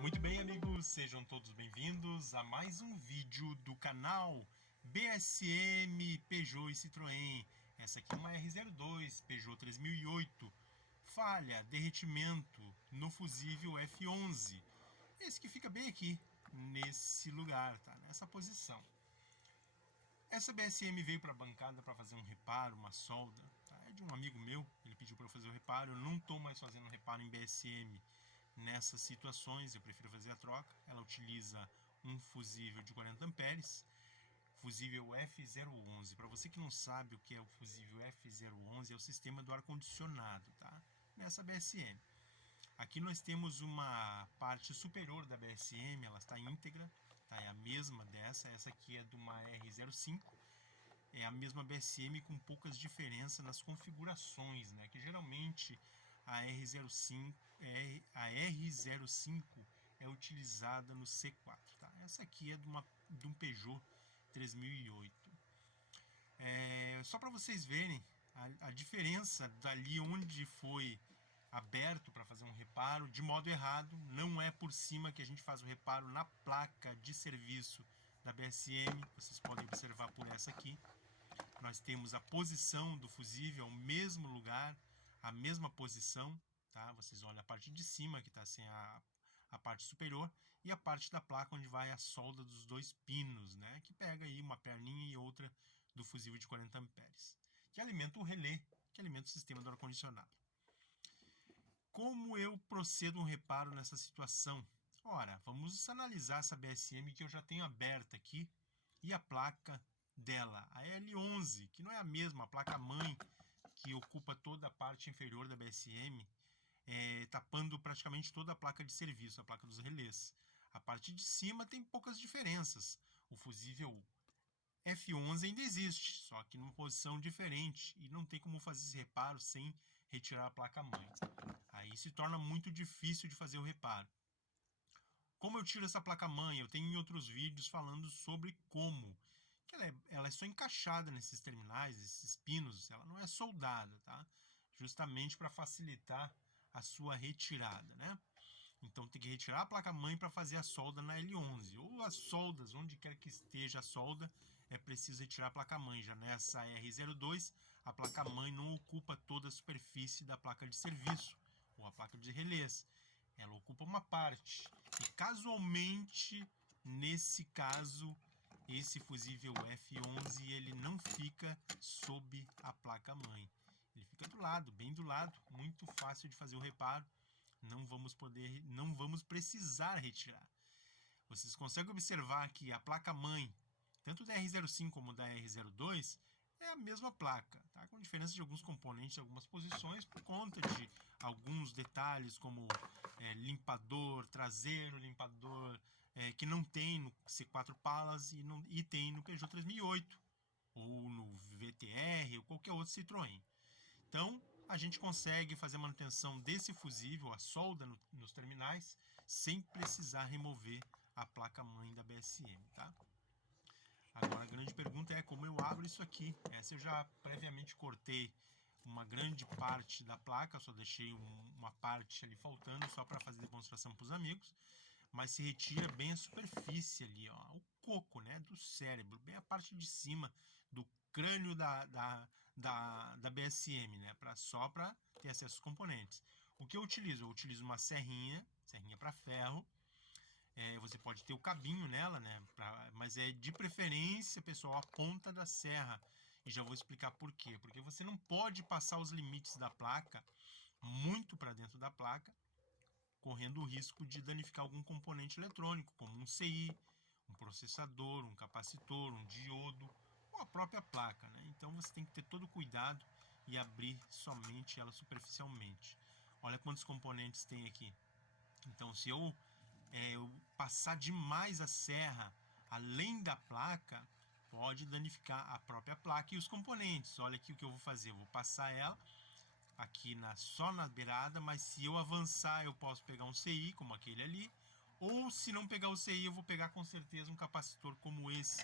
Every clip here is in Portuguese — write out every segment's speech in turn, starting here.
Muito bem, amigos, sejam todos bem-vindos a mais um vídeo do canal BSM Peugeot e Citroën. Essa aqui é uma R02 Peugeot 3008. Falha, derretimento no fusível F11. Esse que fica bem aqui, nesse lugar, tá? Nessa posição. Essa BSM veio para a bancada para fazer um reparo, uma solda. Tá? É de um amigo meu, ele pediu para eu fazer o reparo. Eu não estou mais fazendo reparo em BSM nessas situações, eu prefiro fazer a troca. Ela utiliza um fusível de 40 amperes, fusível F011. Para você que não sabe o que é o fusível F011, é o sistema do ar-condicionado, tá? Nessa BSM. Aqui nós temos uma parte superior da BSM, ela está íntegra, tá? É a mesma dessa. Essa aqui é de uma R05, é a mesma BSM com poucas diferenças nas configurações, né? Que geralmente a R05 é utilizada no C4, tá? Essa aqui é de um Peugeot 3008. Só para vocês verem a diferença dali onde foi aberto para fazer um reparo de modo errado. Não é por cima que a gente faz o reparo na placa de serviço da BSM. Vocês podem observar por essa aqui. Nós temos a posição do fusível, o mesmo lugar, a mesma posição, tá? Vocês olham a parte de cima, que está assim a parte superior, e a parte da placa onde vai a solda dos dois pinos, né? Que pega aí uma perninha e outra do fusível de 40 amperes, que alimenta o relé, que alimenta o sistema do ar-condicionado. Como eu procedo um reparo nessa situação? Ora, vamos analisar essa BSM que eu já tenho aberta aqui e a placa dela, a L11, que não é a mesma, a placa-mãe que ocupa toda a parte inferior da BSM, tapando praticamente toda a placa de serviço, a placa dos relés. A parte de cima tem poucas diferenças. O fusível F11 ainda existe, só que numa posição diferente, e não tem como fazer esse reparo sem retirar a placa-mãe. Aí se torna muito difícil de fazer o reparo. Como eu tiro essa placa-mãe? Eu tenho em outros vídeos falando sobre como. Que ela é só encaixada nesses terminais, esses pinos, ela não é soldada, tá? Justamente para facilitar a sua retirada, né? Então tem que retirar a placa-mãe para fazer a solda na L11. Ou as soldas, onde quer que esteja a solda, é preciso retirar a placa-mãe. Já nessa R02, a placa-mãe não ocupa toda a superfície da placa de serviço, ou a placa de relés. Ela ocupa uma parte. E casualmente, nesse caso, esse fusível F11 ele não fica sob a placa-mãe. Ele fica do lado, bem do lado, muito fácil de fazer o reparo. Não vamos precisar retirar. Vocês conseguem observar que a placa-mãe, tanto da R05 como da R02, é a mesma placa, tá? Com diferença de alguns componentes, algumas posições, por conta de alguns detalhes como limpador traseiro, limpador que não tem no C4 Palace e tem no Peugeot 3008, ou no VTR, ou qualquer outro Citroën. Então, a gente consegue fazer a manutenção desse fusível, a solda nos terminais, sem precisar remover a placa-mãe da BSM, tá? Agora a grande pergunta é como eu abro isso aqui. Essa eu já previamente cortei uma grande parte da placa, só deixei uma parte ali faltando só para fazer demonstração para os amigos, mas se retira bem a superfície ali, ó, o coco, né, do cérebro, bem a parte de cima do crânio da BSM, né, só para ter acesso aos componentes. O que eu utilizo? Eu utilizo uma serrinha para ferro. Você pode ter o cabinho nela, né? Mas é de preferência, pessoal, a ponta da serra. E já vou explicar por quê. Porque você não pode passar os limites da placa muito para dentro da placa, correndo o risco de danificar algum componente eletrônico, como um CI, um processador, um capacitor, um diodo, ou a própria placa, né? Então você tem que ter todo cuidado e abrir somente ela superficialmente. Olha quantos componentes tem aqui. Então, se eu passar demais a serra além da placa, pode danificar a própria placa e os componentes. Olha aqui o que eu vou fazer. Eu vou passar ela aqui só na beirada, mas se eu avançar, eu posso pegar um CI, como aquele ali. Ou se não pegar o CI, eu vou pegar com certeza um capacitor como esse,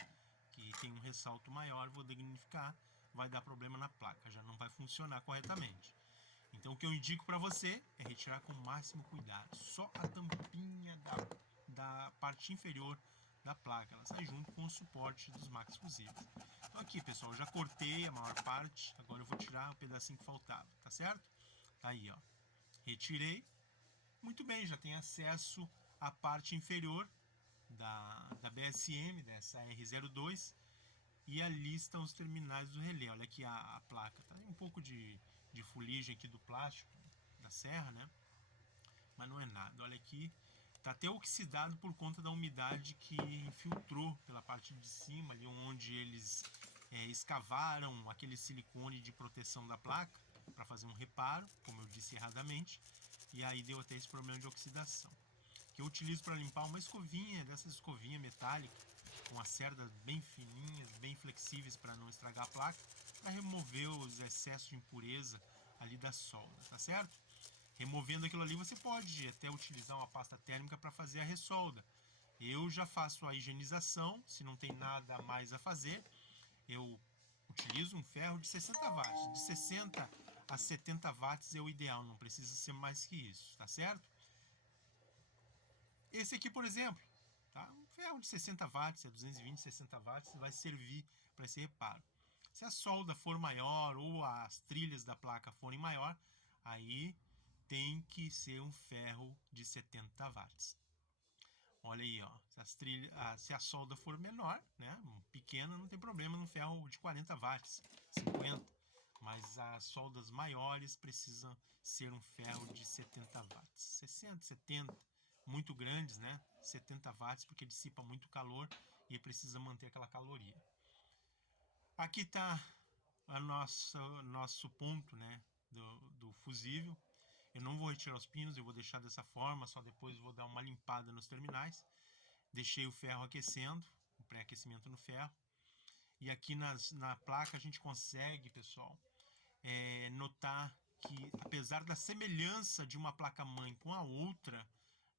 que tem um ressalto maior, vou danificar, vai dar problema na placa, já não vai funcionar corretamente. Então o que eu indico para você é retirar com o máximo cuidado. Só a tampinha da parte inferior da placa, ela sai junto com o suporte dos Max fusíveis. Então aqui, pessoal, eu já cortei a maior parte, agora eu vou tirar o pedacinho que faltava, tá certo? Tá aí, ó. Retirei. Muito bem, já tem acesso à parte inferior da BSM, dessa R02, e ali estão os terminais do relé. Olha aqui a placa, tá um pouco de fuligem aqui do plástico da serra, né? Mas não é nada. Olha aqui, tá até oxidado por conta da umidade que infiltrou pela parte de cima, ali onde eles escavaram aquele silicone de proteção da placa para fazer um reparo, como eu disse erradamente, e aí deu até esse problema de oxidação. Que eu utilizo para limpar uma escovinha, dessas escovinhas metálicas, com as cerdas bem fininhas, bem flexíveis para não estragar a placa, para remover os excessos de impureza ali da solda, tá certo? Removendo aquilo ali, você pode até utilizar uma pasta térmica para fazer a ressolda. Eu já faço a higienização, se não tem nada mais a fazer, eu utilizo um ferro de 60 watts. De 60 a 70 watts é o ideal, não precisa ser mais que isso, tá certo? Esse aqui, por exemplo, tá? Um ferro de 60 watts, é 220, 60 watts, vai servir para esse reparo. Se a solda for maior ou as trilhas da placa forem maior, aí tem que ser um ferro de 70 watts. Olha aí, ó, se a solda for menor, né, pequena, não tem problema no ferro de 40 watts, 50. Mas as soldas maiores precisam ser um ferro de 70 watts, 60, 70, muito grandes, né, 70 watts, porque dissipa muito calor e precisa manter aquela caloria. Aqui está o nosso ponto, né, do fusível. Eu não vou retirar os pinos, eu vou deixar dessa forma, só depois vou dar uma limpada nos terminais. Deixei o ferro aquecendo, o pré-aquecimento no ferro. E aqui na placa a gente consegue, pessoal, notar que, apesar da semelhança de uma placa-mãe com a outra,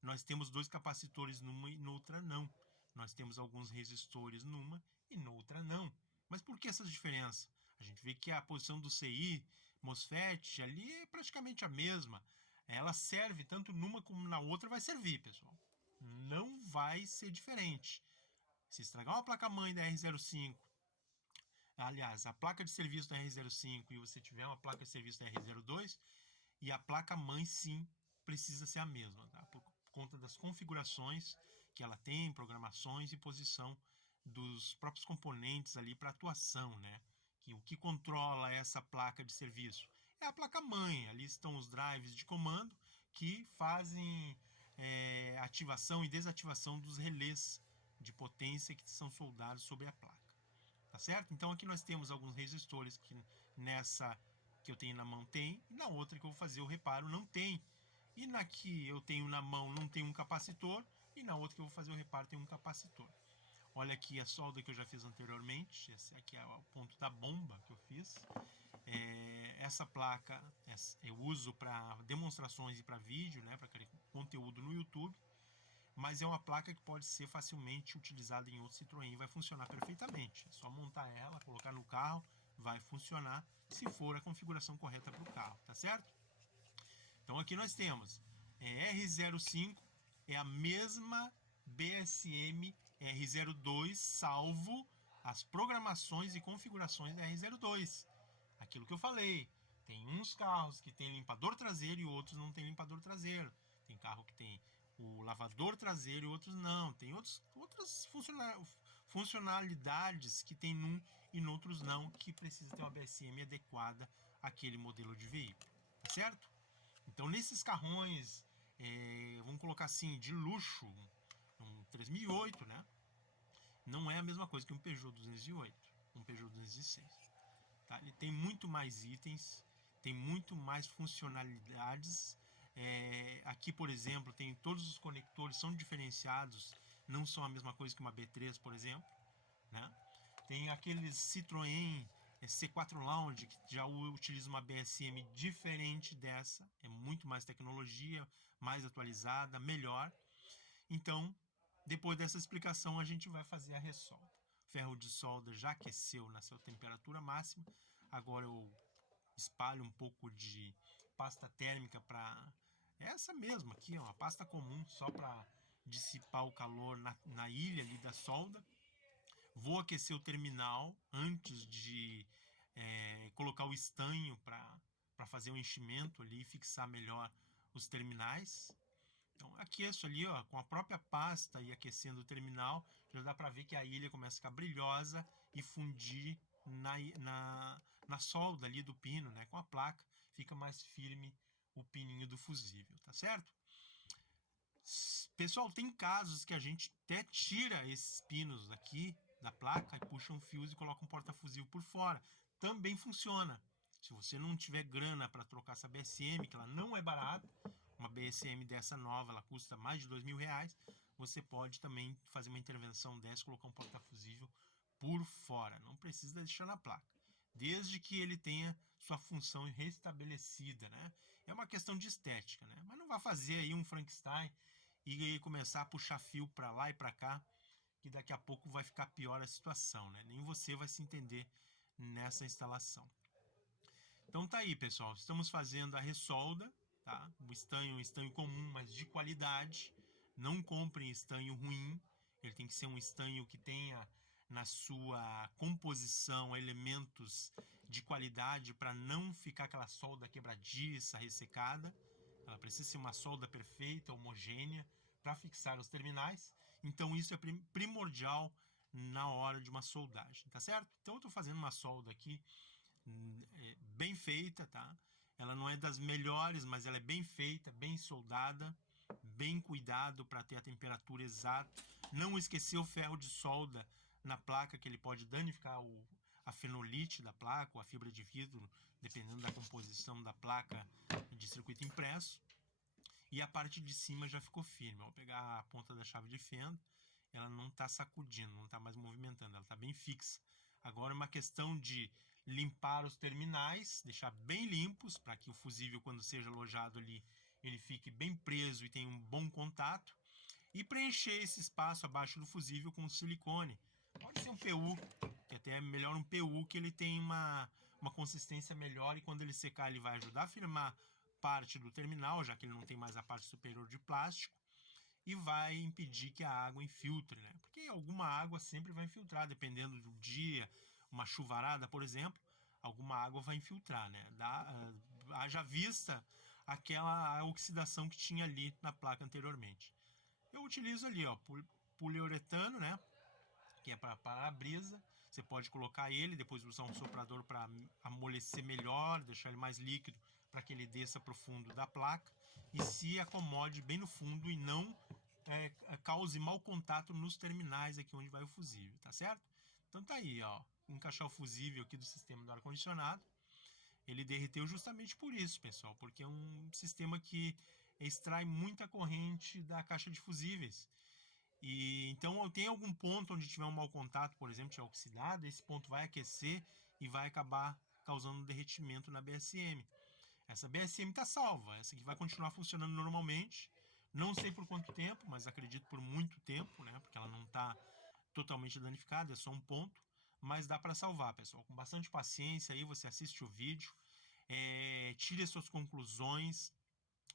nós temos dois capacitores numa e noutra não. Nós temos alguns resistores numa e noutra não. Mas por que essa diferença? A gente vê que a posição do CI, MOSFET, ali é praticamente a mesma. Ela serve tanto numa como na outra, vai servir, pessoal. Não vai ser diferente. Se estragar uma placa-mãe da R05, aliás, a placa de serviço da R05 e você tiver uma placa de serviço da R02, e a placa-mãe sim precisa ser a mesma, tá? Por conta das configurações que ela tem, programações e posição dos próprios componentes ali para atuação, né? Que o que controla essa placa de serviço é a placa-mãe. Ali estão os drives de comando que fazem ativação e desativação dos relés de potência que são soldados sobre a placa. Tá certo? Então aqui nós temos alguns resistores que nessa que eu tenho na mão tem, e na outra que eu vou fazer o reparo não tem. E na que eu tenho na mão não tem um capacitor, e na outra que eu vou fazer o reparo tem um capacitor. Olha aqui a solda que eu já fiz anteriormente, esse aqui é o ponto da bomba que eu fiz. Essa placa eu uso para demonstrações e para vídeo, né, para conteúdo no YouTube. Mas é uma placa que pode ser facilmente utilizada em outro Citroën e vai funcionar perfeitamente. É só montar ela, colocar no carro, vai funcionar se for a configuração correta para o carro, tá certo? Então aqui nós temos R05 é a mesma BSM R02, salvo as programações e configurações da R02. Aquilo que eu falei, tem uns carros que tem limpador traseiro e outros não tem limpador traseiro. Tem carro que tem o lavador traseiro e outros não. Tem outras funcionalidades que tem num e em outros não, que precisa ter uma BSM adequada àquele modelo de veículo, tá certo? Então nesses carrões, vamos colocar assim, de luxo, um 3008, né? Não é a mesma coisa que um Peugeot 208, um Peugeot 206. Tá? Ele tem muito mais itens, tem muito mais funcionalidades. Aqui, por exemplo, tem todos os conectores são diferenciados, não são a mesma coisa que uma B3, por exemplo, né? Tem aqueles Citroën C4 Lounge que já utiliza uma BSM diferente dessa, é muito mais tecnologia, mais atualizada, melhor. Então, depois dessa explicação, a gente vai fazer a ressolda. O ferro de solda já aqueceu na sua temperatura máxima. Agora eu espalho um pouco de pasta térmica para... Essa mesma aqui, ó, uma pasta comum só para dissipar o calor na ilha ali da solda. Vou aquecer o terminal antes de colocar o estanho para fazer o enchimento ali e fixar melhor os terminais. Então aqueço ali, ó, com a própria pasta e aquecendo o terminal, já dá para ver que a ilha começa a ficar brilhosa e fundir na solda ali do pino, né? Com a placa fica mais firme o pininho do fusível, tá certo? Pessoal, tem casos que a gente até tira esses pinos aqui da placa e puxa um fio e coloca um porta-fusível por fora. Também funciona. Se você não tiver grana para trocar essa BSM, que ela não é barata, uma BSM dessa nova, ela custa mais de R$2.000, você pode também fazer uma intervenção dessa, colocar um porta-fusível por fora. Não precisa deixar na placa, desde que ele tenha sua função restabelecida, né? É uma questão de estética, né? Mas não vai fazer aí um Frankenstein e começar a puxar fio para lá e para cá, que daqui a pouco vai ficar pior a situação, né? Nem você vai se entender nessa instalação. Então tá aí, pessoal, estamos fazendo a ressolda, tá? Um estanho comum, mas de qualidade. Não comprem estanho ruim, ele tem que ser um estanho que tenha na sua composição elementos de qualidade para não ficar aquela solda quebradiça, ressecada. Ela precisa ser uma solda perfeita, homogênea, para fixar os terminais. Então isso é primordial na hora de uma soldagem, tá certo? Então eu estou fazendo uma solda aqui bem feita, tá? Ela não é das melhores, mas ela é bem feita, bem soldada, bem cuidado para ter a temperatura exata. Não esquecer o ferro de solda na placa, que ele pode danificar a fenolite da placa ou a fibra de vidro, dependendo da composição da placa de circuito impresso. E a parte de cima já ficou firme. Vou pegar a ponta da chave de fenda, ela não está sacudindo, não está mais movimentando, ela está bem fixa. Agora é uma questão de limpar os terminais, deixar bem limpos, para que o fusível, quando seja alojado ali, ele fique bem preso e tenha um bom contato. E preencher esse espaço abaixo do fusível com silicone. Pode ser um PU, que até é melhor um PU, que ele tem uma consistência melhor, e quando ele secar ele vai ajudar a firmar parte do terminal, já que ele não tem mais a parte superior de plástico, e vai impedir que a água infiltre, né? Porque alguma água sempre vai infiltrar, dependendo do dia, uma chuvarada, por exemplo, alguma água vai infiltrar, né? Haja vista aquela oxidação que tinha ali na placa anteriormente. Eu utilizo ali, ó, poliuretano, né? Que é para para-brisa. Você pode colocar ele, depois usar um soprador para amolecer melhor, deixar ele mais líquido, para que ele desça para o fundo da placa e se acomode bem no fundo e não cause mau contato nos terminais aqui onde vai o fusível, tá certo? Então tá aí, ó, encaixar o fusível aqui do sistema do ar-condicionado. Ele derreteu justamente por isso, pessoal, porque é um sistema que extrai muita corrente da caixa de fusíveis. E então tem algum ponto onde tiver um mau contato, por exemplo, tiver oxidado, esse ponto vai aquecer e vai acabar causando um derretimento na BSM. Essa BSM está salva, essa aqui vai continuar funcionando normalmente. Não sei por quanto tempo, mas acredito por muito tempo, né? Porque ela não está totalmente danificada, é só um ponto. Mas dá para salvar, pessoal. Com bastante paciência aí, você assiste o vídeo, tire as suas conclusões,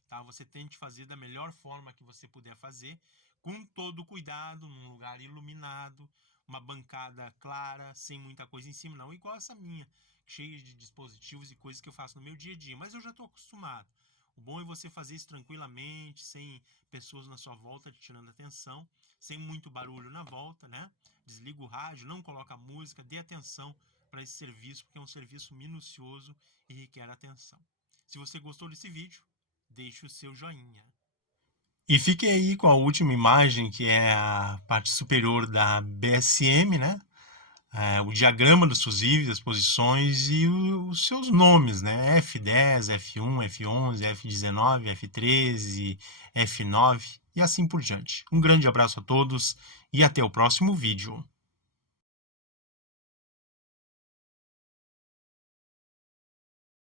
tá? Você tente fazer da melhor forma que você puder fazer, com todo cuidado, num lugar iluminado, uma bancada clara, sem muita coisa em cima, não igual essa minha, cheia de dispositivos e coisas que eu faço no meu dia a dia, mas eu já estou acostumado. O bom é você fazer isso tranquilamente, sem pessoas na sua volta te tirando atenção, sem muito barulho na volta, né? Desliga o rádio, não coloca música, dê atenção para esse serviço, porque é um serviço minucioso e requer atenção. Se você gostou desse vídeo, deixe o seu joinha. E fique aí com a última imagem, que é a parte superior da BSM, né? O diagrama dos fusíveis, as posições e os seus nomes, né? F10, F1, F11, F19, F13, F9 e assim por diante. Um grande abraço a todos e até o próximo vídeo.